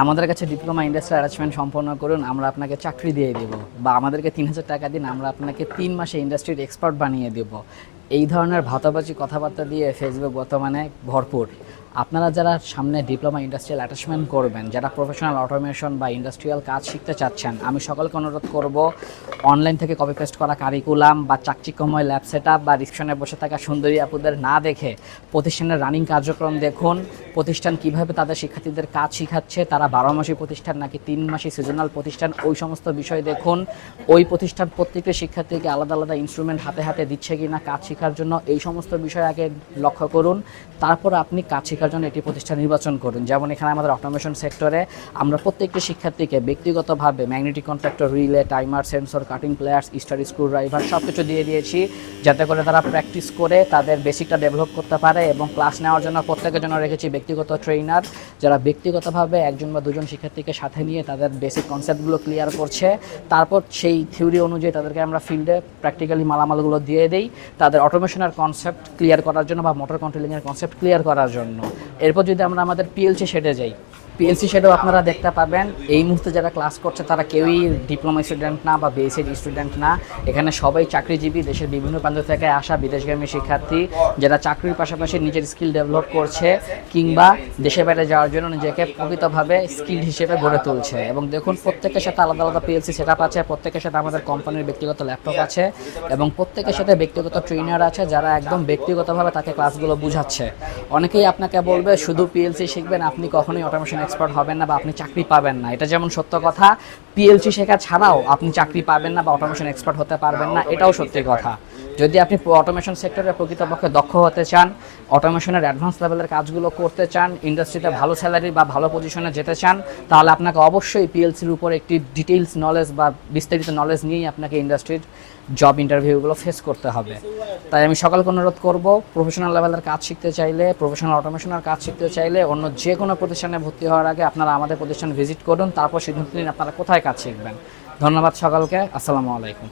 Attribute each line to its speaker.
Speaker 1: আমাদের কাছে diploma industry attachment সম্পন্ন করুন, আমরা আপনাকে চাকরি দিয়ে দেবো বা আমাদেরকে তিন হাজার টাকা দিন, আমরা আপনাকে তিন মাসে ইন্ডাস্ট্রির এক্সপার্ট বানিয়ে দেবো। এই ধরনের ভাতাবাজি কথাবার্তা দিয়ে ফেসবুক বর্তমানে ভরপুর। আপনারা যারা সামনে ডিপ্লোমা ইন্ডাস্ট্রিয়াল অ্যাটাচমেন্ট করবেন, যারা প্রফেশনাল অটোমেশন বা ইন্ডাস্ট্রিয়াল কাজ শিখতে চাচ্ছেন, আমি সকলকে অনুরোধ করব অনলাইন থেকে কপি পেস্ট করা কারিকুলাম বা চাকচিক্যময় ল্যাব সেট বা রিসেপশনে বসে থাকা সুন্দরী আপুদের না দেখে প্রতিষ্ঠানের রানিং কার্যক্রম দেখুন, প্রতিষ্ঠান কীভাবে তাদের শিক্ষার্থীদের কাজ শিখাচ্ছে, তারা বারো মাসি প্রতিষ্ঠান নাকি তিন মাসি সিজনাল প্রতিষ্ঠান, ওই সমস্ত বিষয় দেখুন। ওই প্রতিষ্ঠান প্রত্যেকটা শিক্ষার্থীকে আলাদা আলাদা ইনস্ট্রুমেন্ট হাতে হাতে দিচ্ছে কি না কাজ শেখার জন্য এই সমস্ত বিষয় আগে লক্ষ্য করুন। তারপর আপনি কাজ শেখার জন্য একটি প্রতিষ্ঠান নির্বাচন করুন। যেমন এখানে আমাদের অটোমেশন সেক্টরে আমরা প্রত্যেকটি শিক্ষার্থীকে ব্যক্তিগতভাবে magnetic contractor relay timer sensor cutting pliers star screwdriver সব কিছু দিয়ে দিয়েছি, যাতে করে তারা প্র্যাকটিস করে তাদের বেসিকটা ডেভেলপ করতে পারে এবং ক্লাস নেওয়ার জন্য প্রত্যেকের জন্য রেখেছি ব্যক্তিগত ট্রেনার যারা ব্যক্তিগতভাবে একজন বা দুজন শিক্ষার্থীকে সাথে নিয়ে তাদের বেসিক কনসেপ্টগুলো ক্লিয়ার করছে। তারপর সেই থিওরি অনুযায়ী তাদেরকে আমরা ফিল্ডে প্র্যাকটিক্যালি মালামালগুলো দিয়ে দিই। তাদের অটোমেশনের কনসেপ্ট ক্লিয়ার করার জন্য বা মোটর কন্ট্রোলিংয়ের কনসেপ্ট ক্লিয়ার করার জন্য। এরপর যদি আমরা আমাদের পিএলসি সেটে যাই পিএলসি শেডেও আপনারা দেখতে পাবেন। এই মুহূর্তে যারা ক্লাস করছে, তারা কেউই ডিপ্লোমা স্টুডেন্ট না বা বিএসসি স্টুডেন্ট না। এখানে সবাই চাকরিজীবী, দেশের বিভিন্ন প্রান্ত থেকে আসা বিদেশগামী শিক্ষার্থী। যারা চাকরির পাশাপাশি নিজের স্কিল ডেভেলপ করছে কিংবা দেশে বাইরে যাওয়ার জন্য নিজেকে প্রকৃতভাবে স্কিল হিসেবে গড়ে তুলছে। এবং দেখুন, প্রত্যেকের সাথে আলাদা আলাদা পিএলসি সেট আছে, প্রত্যেকের সাথে আমাদের কোম্পানির ব্যক্তিগত ল্যাপটপ আছে এবং প্রত্যেকের সাথে ব্যক্তিগত ট্রেনার আছে যারা একদম ব্যক্তিগতভাবে তাকে ক্লাসগুলো বুঝাচ্ছে। অনেকেই আপনাকে বলবে, শুধু পিএলসি শিখবেন, আপনি কখনোই অটোমেশন এক্সপার্ট হবেন না বা আপনি চাকরি পাবেন না। এটা যেমন সত্য কথা পিএলসি শেখা ছাড়াও আপনি চাকরি পাবেন না বা অটোমেশন এক্সপার্ট হতে পারবেন না, এটাও সত্যি কথা। যদি আপনি অটোমেশন সেক্টরে প্রকৃতপক্ষে দক্ষ হতে চান অটোমেশনের অ্যাডভান্স লেভেলের কাজগুলো করতে চান ইন্ডাস্ট্রিতে ভালো স্যালারি বা ভালো পজিশনে যেতে চান, তাহলে আপনাকে অবশ্যই পিএলসির উপর একটি ডিটেলস নলেজ বা বিস্তারিত নলেজ নিয়েই আপনাকে ইন্ডাস্ট্রির জব ইন্টারভিউগুলো ফেস করতে হবে। তাই আমি সকালকে অনুরোধ করব প্রফেশনাল লেভেলের কাজ শিখতে চাইলে প্রফেশনাল অটোমেশনের কাজ শিখতে চাইলে অন্য যে কোনো প্রতিষ্ঠানে ভর্তি হওয়ার আগে আপনারা আমাদের প্রতিষ্ঠান ভিজিট করুন, তারপর সিদ্ধান্ত নিন আপনারা কোথায় কাজ শিখবেন। ধন্যবাদ সকালকে, আসসালামু আলাইকুম।